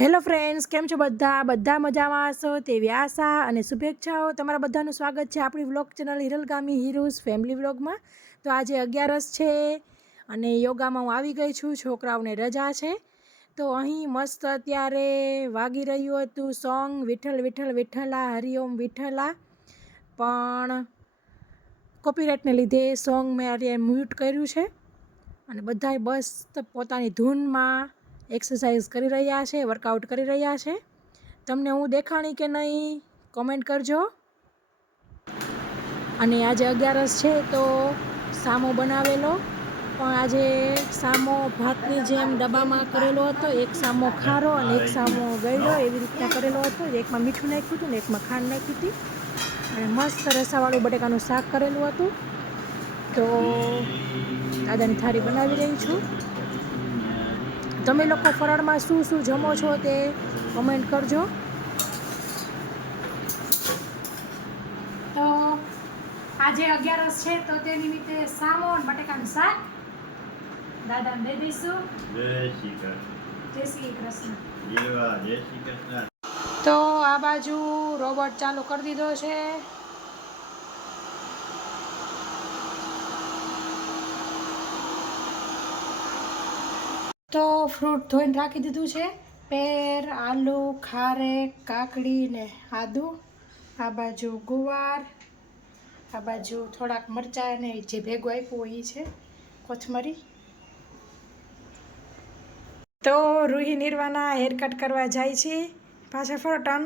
Hello friends, કેમ છો બધા મજામાં હશો તેવી આશા અને શુભેચ્છાઓ. તમારા બધાનું સ્વાગત છે આપણી વ્લોગ ચેનલ હિરલગામી હીરોઝ ફેમિલી વ્લોગમાં. તો આજે 11 છે અને યોગામાં હું આવી ગઈ છું. છોકરાઓને રજા છે તો અહીં મસ્ત અત્યારે વાગી રહ્યું હતું સોંગ વિઠ્ઠલ વિઠ્ઠલ વિઠ્ઠલા હરિઓમ વિઠ્ઠલા, પણ કોપીરાઇટને લીધે સોંગ મેં આજે મ્યુટ કર્યું છે અને બધાય બસ પોતાની ધૂનમાં એક્સરસાઇઝ કરી રહ્યા છે, વર્કઆઉટ કરી રહ્યા છે. તમને હું દેખાણી કે નહીં કોમેન્ટ કરજો. અને આજે 11 છે તો સામો બનાવેલો, પણ આજે સામો ભાતની જેમ ડબ્બામાં કરેલો હતો. એક સામો ખારો અને એક સામો ગળ્યો એવી રીતના કરેલો હતો. એકમાં મીઠું નાખ્યું હતું ને એકમાં ખાંડ નાખી હતી અને મસ્ત રસાવાળું બટેકાનું શાક કરેલું હતું. તો દાદાની થાળી બનાવી રહી છું. તમે લોકો ફરાળમાં શું શું જમો છો તે કમેન્ટ કરજો. તો આજે 11 છે તો તે નિમિત્તે સામો અને બટેકાનું શાક દાદાને દઈ દઈશું. જય શ્રી કૃષ્ણ. તો આ બાજુ રોબોટ ચાલુ કરી દીધો છે. તો ફ્રૂટ ધોઈને રાખી દીધું છે. પેર, આલુ, ખારેક, કાકડી ને આદુ. આ બાજુ ગુવાર, આ બાજુ થોડાક મરચાં ને જે ભેગું આપ્યું એ છે કોથમરી. તો રૂહી નિર્વાના હેર કટ કરવા જાય છે. પાછા ફરો ટર્ન.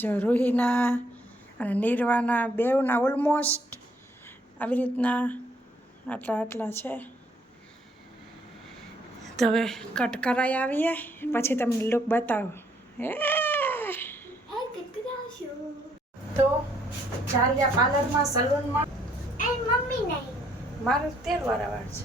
જો રૂહીના અને નિર્વાના બેવના ઓલમોસ્ટ આવી રીતના આટલા છે. તો હવે કટ કરાવી આવીએ પછી તમને લુક બતાવો. તો ચાલ્યા પાર્લરમાં, સલૂનમાં. મમ્મી નહીં, મારું 13 વાર છે.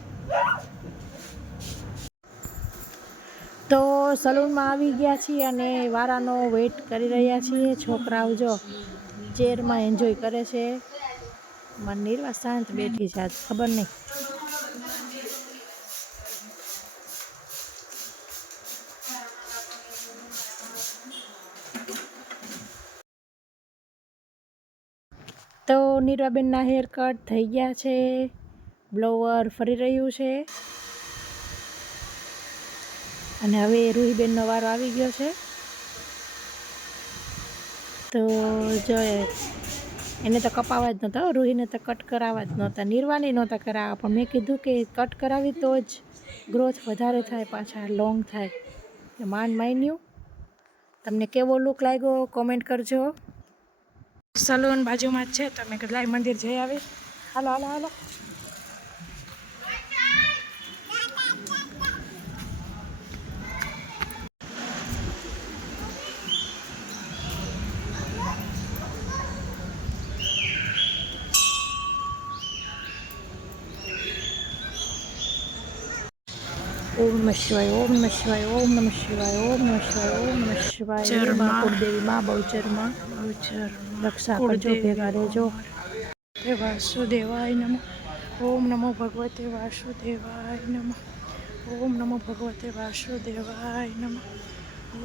તો સલૂનમાં આવી ગયા છીએ અને વારાનો વેઇટ કરી રહ્યા છીએ. છોકરાઓ જો ચેરમાં એન્જોય કરે છે. મને નિર્વા શાંત બેઠી છે આજ ખબર નહીં. તો નિર્વાબેનના હેર કટ થઈ ગયા છે. બ્લોવર ફરી રહ્યું છે અને હવે રૂહીબેનનો વારો આવી ગયો છે. તો જો એને તો કપાવા જ નહોતા, રૂહીને તો કટ કરાવવા જ નહોતા, નિર્વાની નહોતા કરાવવા, પણ મેં કીધું કે કટ કરાવી તો જ ગ્રોથ વધારે થાય, પાછા લોંગ થાય. માન્યું. તમને કેવો લુક લાગ્યો કોમેન્ટ કરજો. સલૂન બાજુમાં જ છે તો મેં કીધું લાઈ મંદિર જઈ આવી. હાલો હાલો હાલો. ઓમ નમઃ શિવાય, ઓમ નમઃ શિવાય, ઓમ નમઃ શિવાય, ઓમ નમઃ શિવાય, ઓમ નમઃ શિવાય. માં કુળદેવી માં બહુચરમાં રક્ષા કરજો, ભેગા રહેજો. વાસુદેવાય નમઃ. ઓમ નમો ભગવતે વાસુદેવાય નમઃ. ઓમ નમો ભગવતે વાસુદેવાય નમઃ.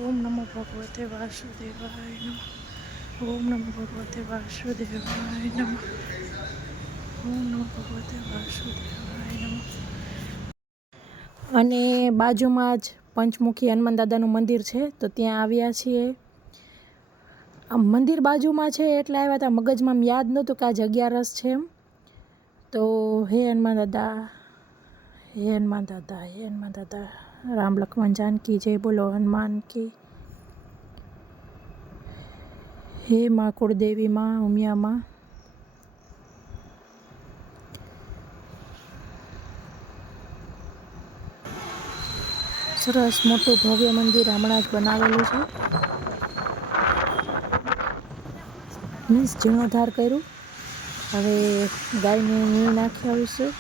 ઓમ નમો ભગવતે વાસુદેવાય નમઃ. ઓમ નમો ભગવતે વાસુદેવાય નમઃ. ઓમ નમો ભગવતે વાસુદેવાય નમઃ. અને બાજુમાં જ પંચમુખી હનુમાન દાદાનું મંદિર છે તો ત્યાં આવ્યા છીએ. આમ મંદિર બાજુમાં છે એટલે આવ્યા હતા. મગજમાં યાદ નહોતું કે આજે 11 છે એમ. તો હે હનુમાન દાદા, હે હનુમાન દાદા, હે હનુમાન દાદા, રામ લક્ષ્મણ જાનકી જય બોલો હનુમાન કી. હે માં કુળદેવી માં, ઉમિયા માં. સરસ મોટું ભવ્ય મંદિર હમણાં જ બનાવેલું છે. મીન્સ જીર્ણોદ્ધાર કર્યું. હવે ગાયને નીણ નાખી આવીશું.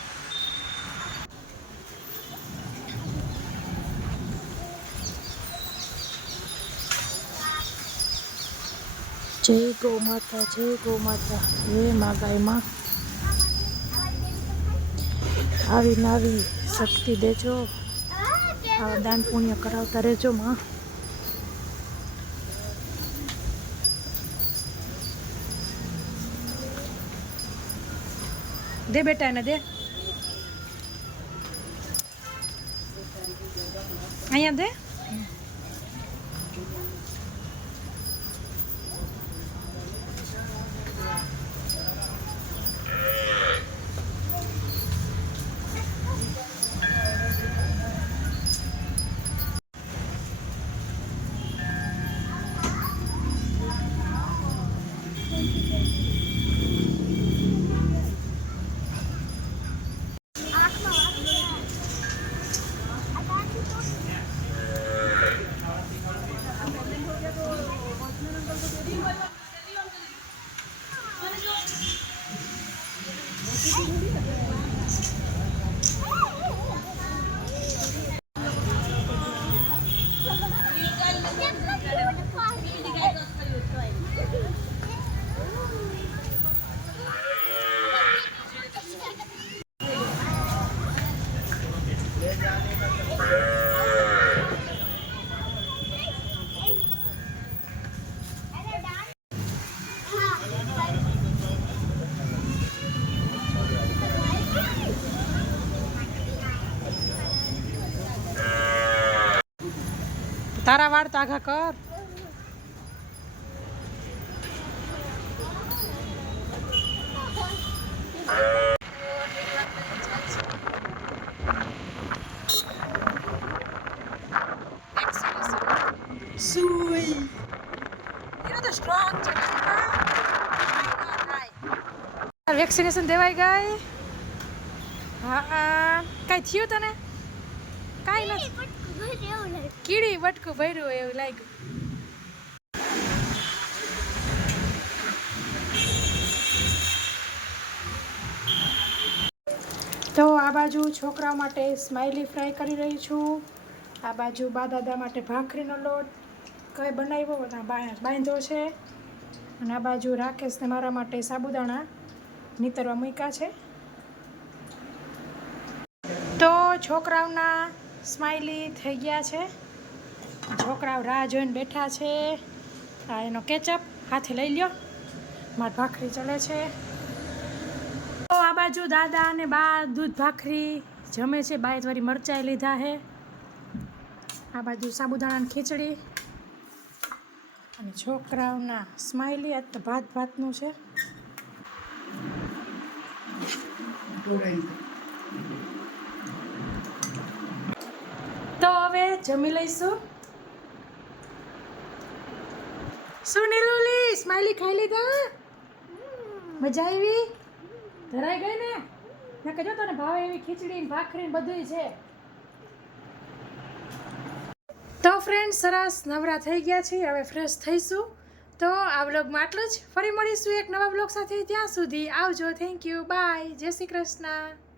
જય ગૌ માતા, જય ગૌ માતા. હે મા ગાય માં, આવીને આવી શક્તિ દેજો. આવા દાન પુણ્ય કરાવતા રહેજો માં. દે બેટા એને દે, અહીંયા દે. તારા વાળ તો આઘા કર. સુઈ તો સ્ટ્રોંગ છે. વેક્સિનેશન દેવાઈ ગઈ. હા કઈ થયું તને? કાંઈ નથી. કીડી વટકું ભર્યું એવું લાગ્યું. તો આ બાજુ છોકરા માટે સ્માઈલી ફ્રાય કરી રહી છું. આ બાજુ બા દાદા માટે ભાખરીનો લોટ કઈ બનાવ્યો અને બાંધ્યો છે. અને આ બાજુ રાકેશને મારા માટે સાબુદાણા નીતરવા મૂક્યા છે. તો છોકરાઓના સ્માઈલી થઈ ગયા છે. છોકરાઓ રાહ જોઈને બેઠા છે. આ એનો કેચઅપ હાથે લઈ લ્યો. મારી ભાખરી ચલે છે. તો આ બાજુ દાદા અને બા દૂધ ભાખરી જમે છે. બાએ થોડી મરચાઈ લીધા છે. આ બાજુ સાબુદાણાની ખીચડી અને છોકરાઓના સ્માઈલી. આજ તો ભાતનું છે. તો હવે જમી લઈશું. શું નીલુલી સ્માઈલી ખાઈ લીધા? મજા આવી? ધરાઈ ગઈ ને? મેં કહેજો તને ભાવે એવી ખીચડી ભાખરી બધું છે. તો ફ્રેન્ડ સરસ નવરા થઈ ગયા છીએ. હવે ફ્રેશ થઈશું. તો આ વ્લોગમાં આટલું જ. ફરી મળીશું એક નવા વ્લોગ સાથે. ત્યાં સુધી આવજો. Thank you. બાય. જય શ્રી કૃષ્ણ.